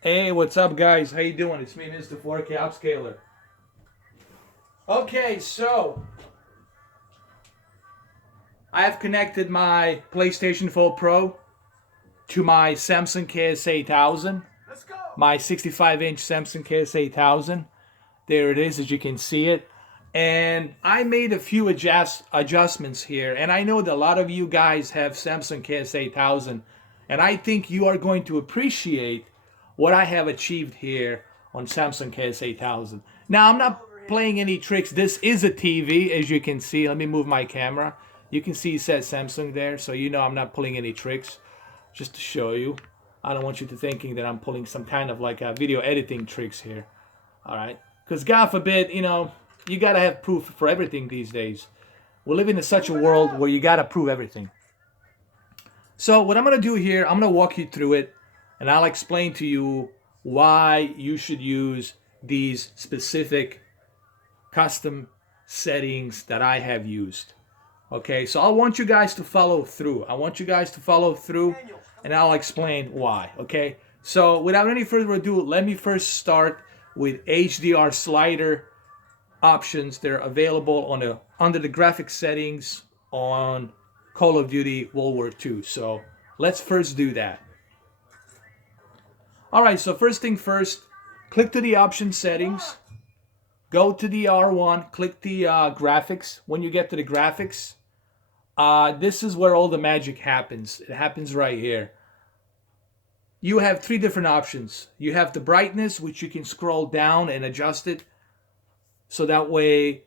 Hey, what's up, guys? How you doing? It's me, Mr. 4K Upscaler. Okay, so I have connected my PlayStation 4 Pro to my Samsung KS-8000, my 65-inch Samsung KS-8000. There it is, as you can see it. And I made a few adjustments here, and I know that a lot of you guys have Samsung KS-8000, and I think you are going to appreciate what I have achieved here on Samsung KS-8000. Now, I'm not playing any tricks. This is a TV, as you can see. Let me move my camera. You can see it says Samsung there, so you know I'm not pulling any tricks. Just to show you. I don't want you to thinking that I'm pulling some kind of like video editing tricks here. All right? Because God forbid, you got to have proof for everything these days. We live in such a world where you got to prove everything. So what I'm going to do here, I'm going to walk you through it, and I'll explain to you why you should use these specific custom settings that I have used. Okay, so I want you guys to follow through. And I'll explain why. Okay, so without any further ado, let me first start with HDR Slider Options. They're available under the graphics settings on Call of Duty World War II. So let's first do that. All right, so first thing first, click to the option settings, go to the R1, click the graphics. When you get to the graphics, this is where all the magic happens. It happens right here. You have three different options. You have the brightness, which you can scroll down and adjust it, so that way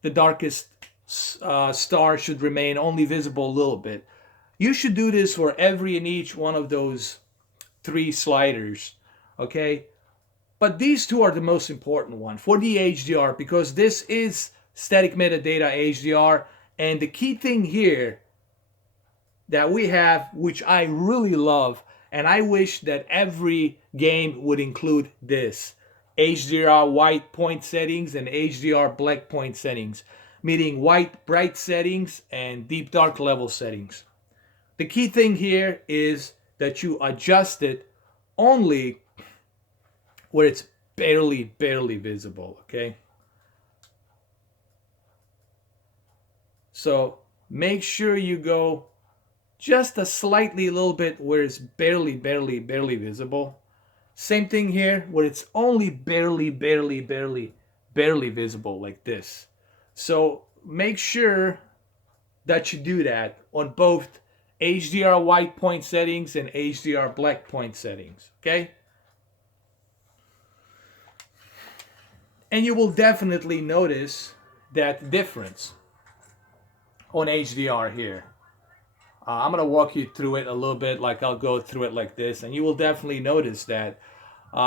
the darkest star should remain only visible a little bit. You should do this for every and each one of those three sliders, okay? But these two are the most important one for the HDR, because this is static metadata HDR, and the key thing here that we have, which I really love, and I wish that every game would include this: HDR white point settings and HDR black point settings, meaning white bright settings and deep dark level settings. The key thing here is that you adjust it only where it's barely visible, okay? So make sure you go just a little bit where it's barely visible. Same thing here where it's only barely visible, like this. So make sure that you do that on both HDR white point settings and HDR black point settings, okay? And you will definitely notice that difference on HDR here. I'm going to walk you through it a little bit, like I'll go through it like this, and you will definitely notice that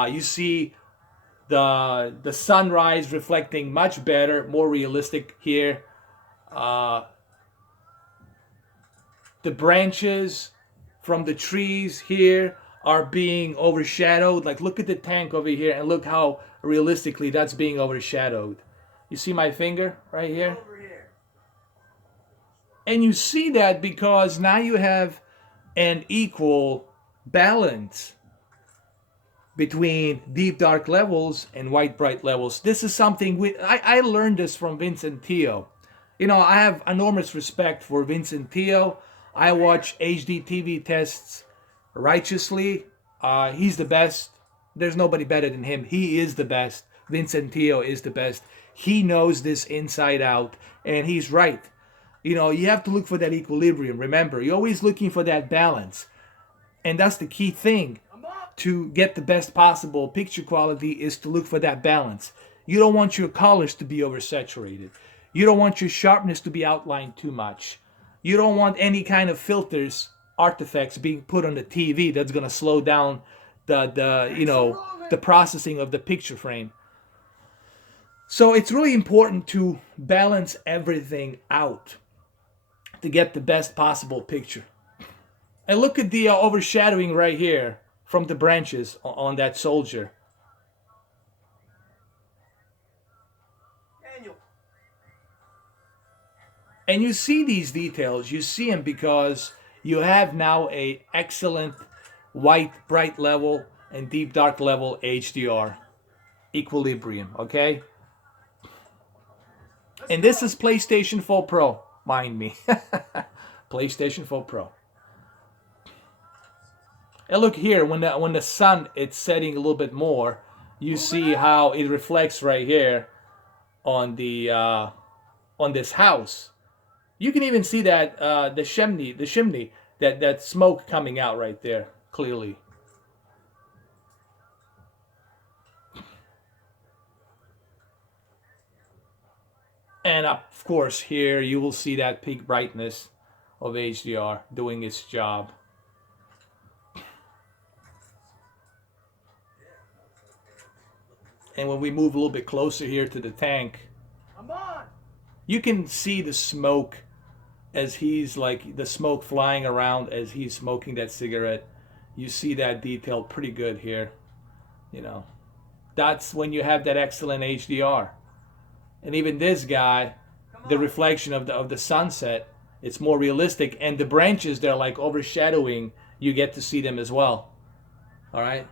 you see the sunrise reflecting much better, more realistic here. The branches from the trees here are being overshadowed. Like, look at the tank over here, and look how realistically that's being overshadowed. You see my finger right here? And you see that because now you have an equal balance between deep dark levels and white bright levels. This is something I learned this from Vincent Teo. I have enormous respect for Vincent Teo. I watch HD TV tests righteously. He's the best. There's nobody better than him. He is the best. Vincent Teo is the best. He knows this inside out, and he's right. You have to look for that equilibrium. Remember, you're always looking for that balance. And that's the key thing to get the best possible picture quality, is to look for that balance. You don't want your colors to be oversaturated. You don't want your sharpness to be outlined too much. You don't want any kind of filters, artifacts being put on the TV that's going to slow down the processing of the picture frame. So it's really important to balance everything out to get the best possible picture. And look at the overshadowing right here from the branches on that soldier. And you see these details. You see them because you have now a excellent white bright level and deep dark level HDR equilibrium, okay? And this is PlayStation 4 Pro, mind me. PlayStation 4 Pro. And look here, when the sun it's setting a little bit more, you see how it reflects right here on the on this house. You can even see that the chimney, that smoke coming out right there clearly. And of course, here you will see that peak brightness of HDR doing its job. And when we move a little bit closer here to the tank, you can see the smoke as he's like the smoke flying around as he's smoking that cigarette. You see that detail pretty good here. You know, that's when you have that excellent HDR. And even this guy, the reflection of the sunset, it's more realistic, and the branches they're like overshadowing, you get to see them as well. All right.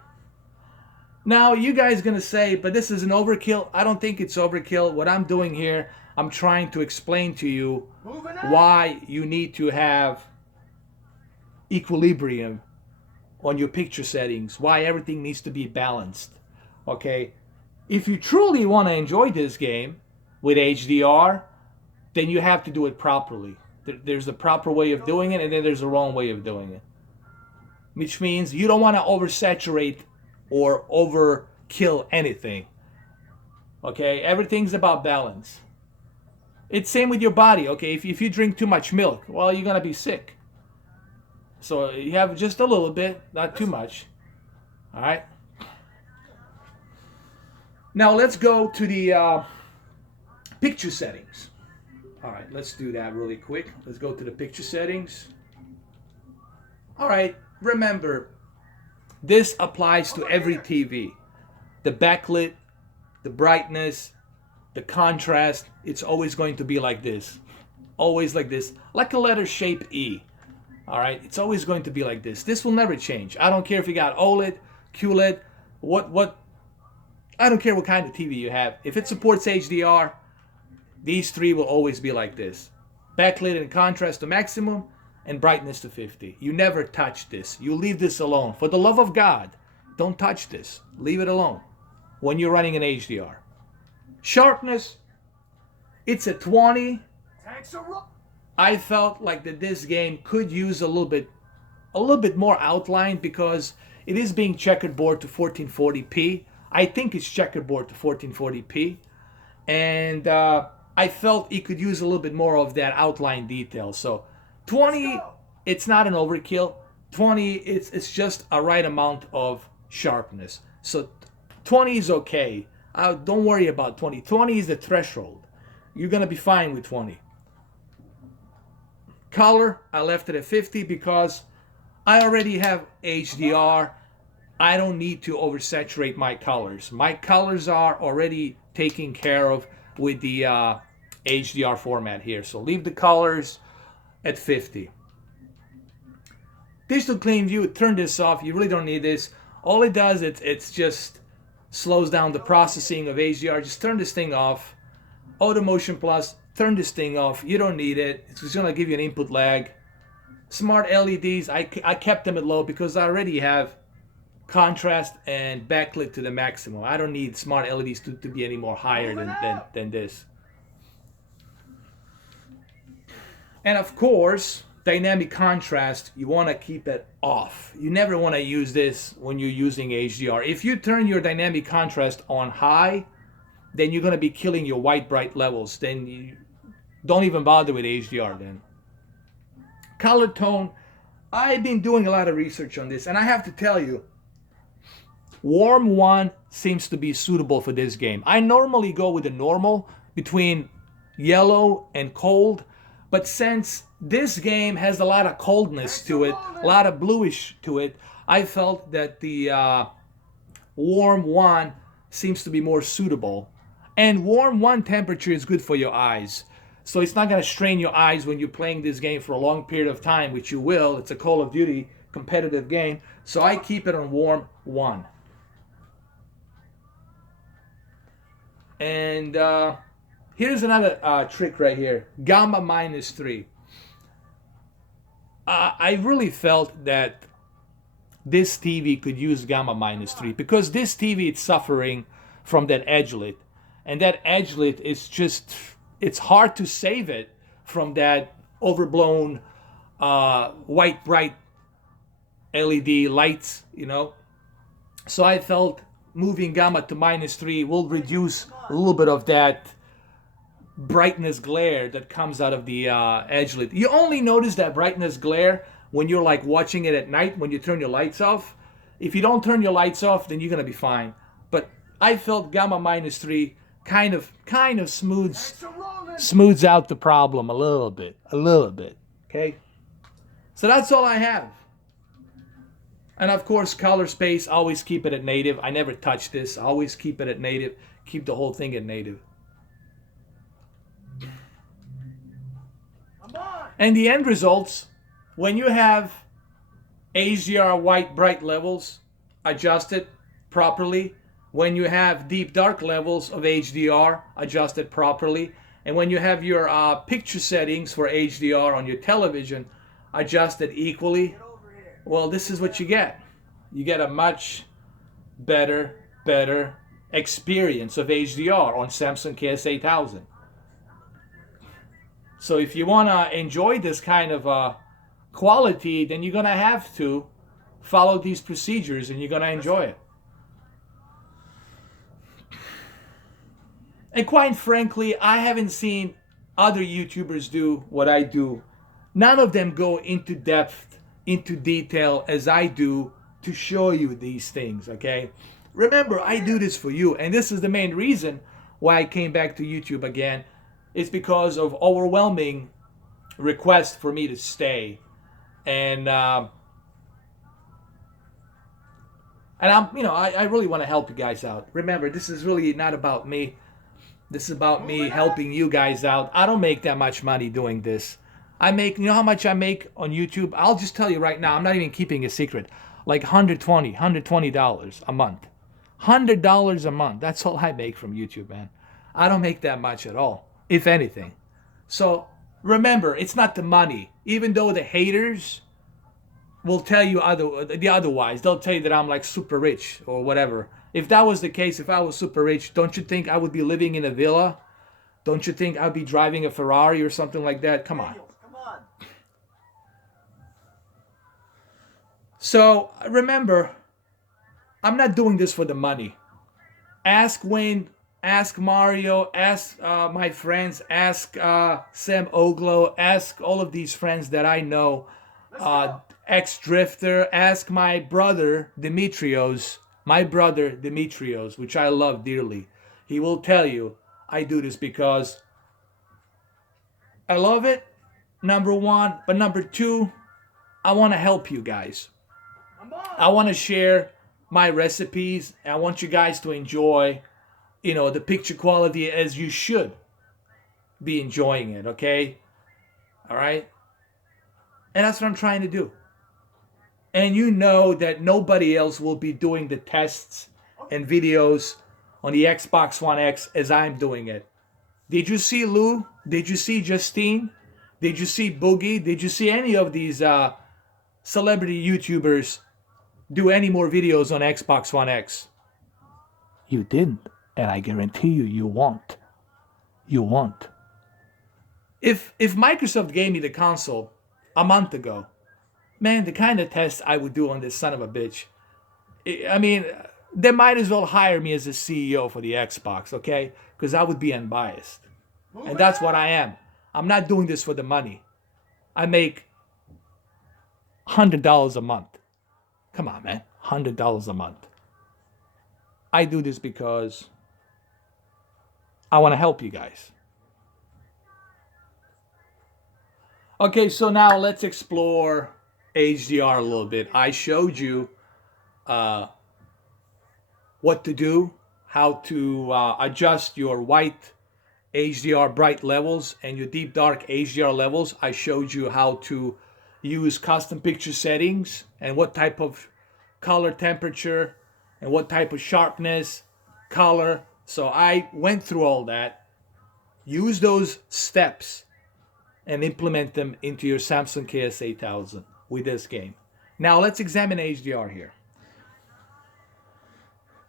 Now you guys gonna say, but this is an overkill. I don't think it's overkill. What I'm doing here, I'm trying to explain to you why you need to have equilibrium on your picture settings, why everything needs to be balanced. Okay, if you truly want to enjoy this game with HDR, then you have to do it properly. There's a proper way of doing it, and then there's a wrong way of doing it, which means you don't want to oversaturate or overkill anything. Okay, everything's about balance. It's same with your body. Okay, if you drink too much milk, well, you're gonna be sick. So you have just a little bit, not too much. All right. Now let's go to the picture settings. All right, let's do that really quick. Let's go to the picture settings. All right, remember, this applies to every TV. The backlit, the brightness, the contrast, it's always going to be like this. Always like this, like a letter shape E. All right, it's always going to be like this. This will never change. I don't care if you got OLED, QLED, I don't care what kind of TV you have. If it supports HDR, these three will always be like this. Backlit and contrast to maximum, and brightness to 50. You never touch this. You leave this alone. For the love of God, don't touch this. Leave it alone when you're running an HDR. Sharpness, it's a 20. I felt like that this game could use a little bit more outline because it is being checkerboard to 1440p. I think it's checkerboard to 1440p, and I felt it could use a little bit more of that outline detail. So 20, it's not an overkill. 20, it's just a right amount of sharpness. So 20 is okay. Don't worry about 20. 20 is the threshold. You're gonna be fine with 20. Color, I left it at 50 because I already have HDR. I don't need to oversaturate my colors. My colors are already taken care of with the HDR format here. So leave the colors at 50. Digital Clean View, turn this off. You really don't need this. All it does, it's just slows down the processing of HDR. Just turn this thing off. Auto Motion Plus, turn this thing off. You don't need it. It's just gonna give you an input lag. Smart LEDs, I kept them at low because I already have contrast and backlit to the maximum. I don't need smart LEDs to be any more higher than this. And of course, dynamic contrast, you want to keep it off. You never want to use this when you're using HDR. If you turn your dynamic contrast on high, then you're going to be killing your white bright levels. Then you don't even bother with HDR then. Color tone, I've been doing a lot of research on this, and I have to tell you, Warm 1 seems to be suitable for this game. I normally go with the normal between yellow and cold, but since this game has a lot of coldness to it, a lot of bluish to it, I felt that the Warm 1 seems to be more suitable. And Warm 1 temperature is good for your eyes. So it's not going to strain your eyes when you're playing this game for a long period of time, which you will. It's a Call of Duty. competitive game. So I keep it on warm 1. And here's another trick right here. Gamma -3. I really felt that this TV could use gamma -3 because this TV is suffering from that edgelit. And that edgelit is just, it's hard to save it from that overblown white bright LED lights, you know. So I felt moving gamma to -3 will reduce a little bit of that brightness glare that comes out of the edgelit. You only notice that brightness glare when you're like watching it at night, when you turn your lights off. If you don't turn your lights off, then you're gonna be fine. But I felt gamma -3 kind of smooths out the problem a little bit. Okay, so that's all I have. And of course, color space, always keep it at native. I never touch this. I always keep it at native. Keep the whole thing at native. And the end results, when you have HDR white bright levels adjusted properly, when you have deep dark levels of HDR adjusted properly, and when you have your picture settings for HDR on your television adjusted equally, well, this is what you get. You get a much better experience of HDR on Samsung KS-8000. So if you want to enjoy this kind of quality, then you're going to have to follow these procedures and you're going to enjoy it. And quite frankly, I haven't seen other YouTubers do what I do. None of them go into depth, into detail as I do to show you these things, okay? Remember, I do this for you, and this is the main reason why I came back to YouTube again. It's because of overwhelming requests for me to stay. And I'm, I really want to help you guys out. Remember, this is really not about me. This is about me helping you guys out. I don't make that much money doing this. I make, you know how much I make on YouTube? I'll just tell you right now, I'm not even keeping a secret. Like $120 a month. $100 a month. That's all I make from YouTube, man. I don't make that much at all, if anything. So remember, it's not the money. Even though the haters will tell you otherwise. They'll tell you that I'm like super rich or whatever. If that was the case, if I was super rich, don't you think I would be living in a villa? Don't you think I'd be driving a Ferrari or something like that? Come on. So remember, I'm not doing this for the money. Ask Wayne, ask Mario, ask my friends, ask Sam Oglo, ask all of these friends that I know, ex-drifter, ask my brother Dimitrios, which I love dearly. He will tell you I do this because I love it, number one, but number two, I want to help you guys. I want to share my recipes. I want you guys to enjoy, the picture quality as you should be enjoying it, okay? All right? And that's what I'm trying to do. And you know that nobody else will be doing the tests and videos on the Xbox One X as I'm doing it. Did you see Lou? Did you see Justine? Did you see Boogie? Did you see any of these celebrity YouTubers do any more videos on Xbox One X? You didn't, and I guarantee you won't. You won't. If Microsoft gave me the console a month ago, man, the kind of tests I would do on this son of a bitch. I mean, they might as well hire me as a CEO for the Xbox, okay? Because I would be unbiased. And that's what I am. I'm not doing this for the money. I make $100 a month. Come on, man. $100 a month. I do this because I want to help you guys. Okay, so now let's explore HDR a little bit. I showed you what to do, how to adjust your white HDR bright levels and your deep dark HDR levels. I showed you how to use custom picture settings and what type of color temperature and what type of sharpness, color. So I went through all that, use those steps, and implement them into your Samsung KS-8000 with this game. Now let's examine HDR here.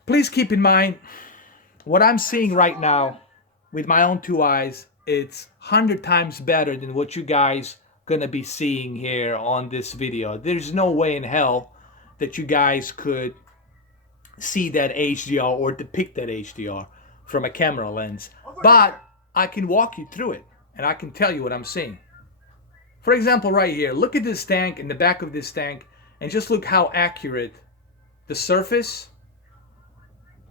Please keep in mind, what I'm seeing right now with my own two eyes, it's 100 times better than what you guys gonna be seeing here on this video. There's no way in hell that you guys could see that HDR or depict that HDR from a camera lens. But I can walk you through it and I can tell you what I'm seeing. For example, right here, look at this tank, in the back of this tank, and just look how accurate the surface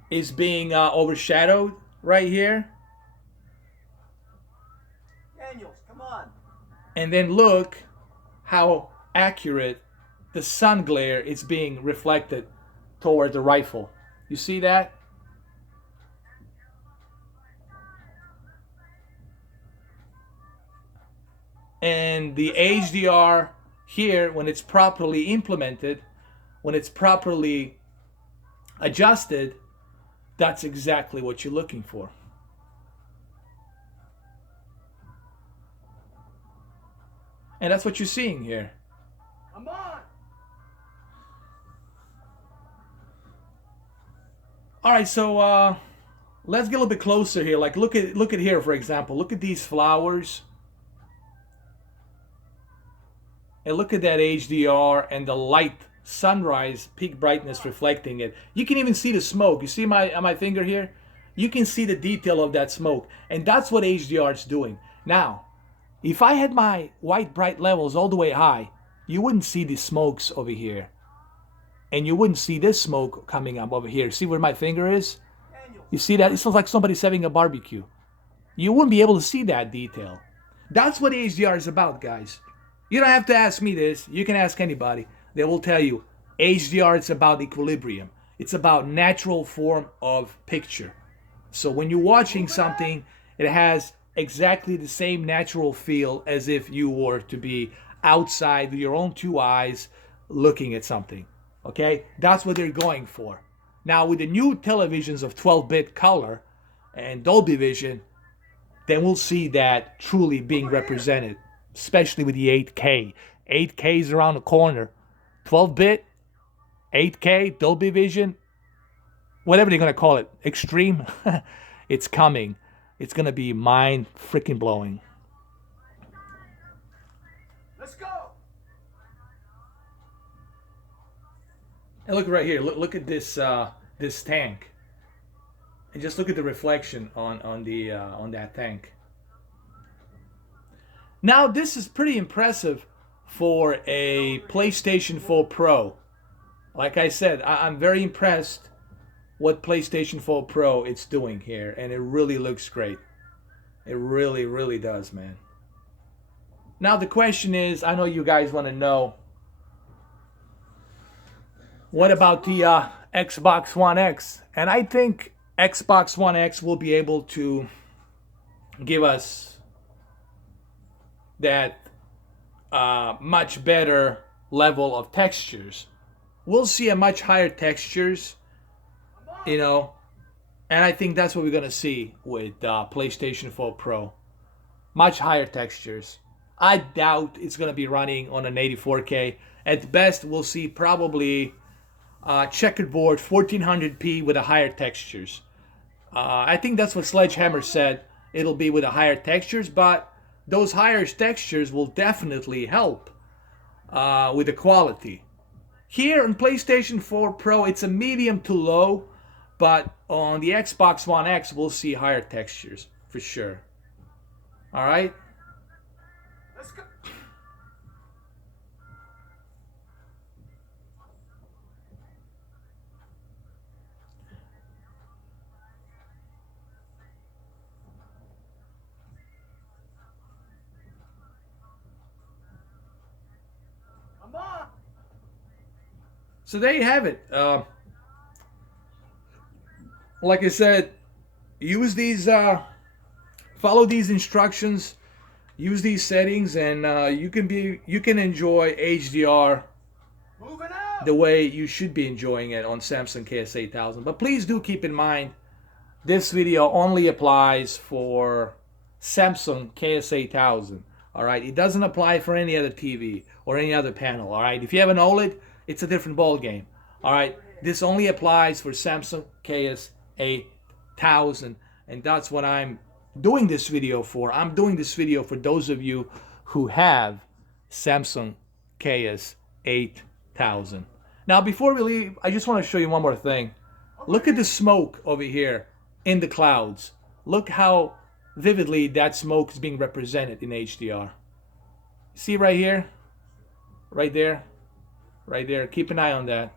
is being overshadowed right here. Daniels, come on. And then look how accurate the sun glare is being reflected toward the rifle. You see that? And the HDR here, when it's properly implemented, when it's properly adjusted, that's exactly what you're looking for. And that's what you're seeing here. Come on. All right, so let's get a little bit closer here. Like look at here, for example. Look at these flowers. And look at that HDR and the light sunrise peak brightness reflecting it. You can even see the smoke. You see my finger here? You can see the detail of that smoke. And that's what HDR is doing. Now, if I had my white bright levels all the way high, you wouldn't see the smokes over here. And you wouldn't see this smoke coming up over here. See where my finger is? You see that? It looks like somebody's having a barbecue. You wouldn't be able to see that detail. That's what HDR is about, guys. You don't have to ask me this. You can ask anybody. They will tell you HDR is about equilibrium. It's about natural form of picture. So when you're watching something, it has exactly the same natural feel as if you were to be outside with your own two eyes looking at something. Okay? That's what they're going for. Now with the new televisions of 12-bit color and Dolby Vision, then we'll see that truly being represented, especially with the 8K. 8K is around the corner. 12-bit, 8K, Dolby Vision, whatever they're going to call it, extreme, it's coming. It's going to be mind freaking blowing. Let's go. And look right here. Look at this this tank. And just look at the reflection on that tank. Now this is pretty impressive for a PlayStation 4 Pro. Like I said, I'm very impressed what PlayStation 4 Pro it's doing here, and it really looks great. It really, really does, man. Now the question is, I know you guys want to know, what about the Xbox One X? And I think Xbox One X will be able to give us that much better level of textures. We'll see a much higher textures, you know, and I think that's what we're gonna see with PlayStation 4 Pro. Much higher textures. I doubt it's gonna be running on an 84K. At best, we'll see probably checkerboard 1400p with a higher textures. I think that's what Sledgehammer said. It'll be with a higher textures, but those higher textures will definitely help with the quality. Here on PlayStation 4 Pro, it's a medium to low, but on the Xbox One X, we'll see higher textures for sure. All right? Let's go. Come on. So there you have it. Like I said, use these, follow these instructions, use these settings, and you can enjoy HDR Moving out. the way you should be enjoying it on Samsung KS-8000. But please do keep in mind, this video only applies for Samsung KS-8000. All right, it doesn't apply for any other TV or any other panel. All right, if you have an OLED, it's a different ball game. All right, this only applies for Samsung KS-8000, and that's what I'm doing this video for. I'm doing this video for those of you who have Samsung KS-8000. Now, before we leave, I just want to show you one more thing. Look at the smoke over here in the clouds. Look how vividly that smoke is being represented in HDR. See right here? Right there? Right there. Keep an eye on that.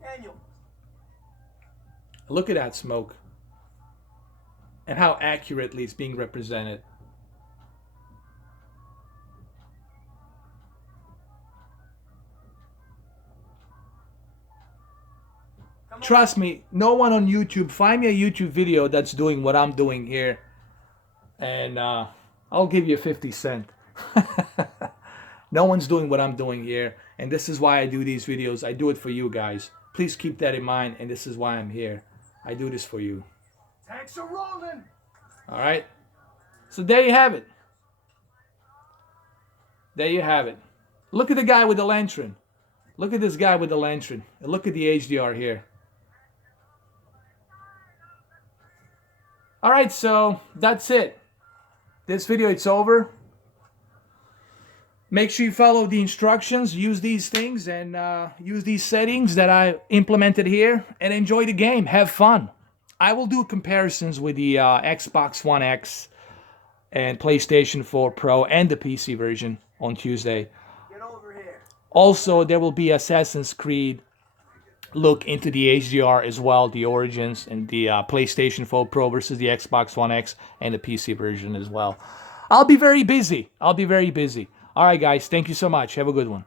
Daniel. Look at that smoke. And how accurately it's being represented. Trust me, no one on YouTube, find me a YouTube video that's doing what I'm doing here, and I'll give you 50 cents. No one's doing what I'm doing here, and this is why I do these videos. I do it for you guys. Please keep that in mind, and this is why I'm here. I do this for you. Tanks are rolling. All right? So there you have it. There you have it. Look at the guy with the lantern. Look at this guy with the lantern. And look at the HDR here. All right, so that's it. This video, it's over. Make sure you follow the instructions, use these things, and use these settings that I implemented here, and enjoy the game. Have fun. I will do comparisons with the Xbox One X and PlayStation 4 Pro and the PC version on Tuesday. Get over here. Also, there will be Assassin's Creed look into the HDR as well, the Origins and the PlayStation 4 Pro versus the Xbox One X and the PC version as well. I'll be very busy. All right, guys. Thank you so much. Have a good one.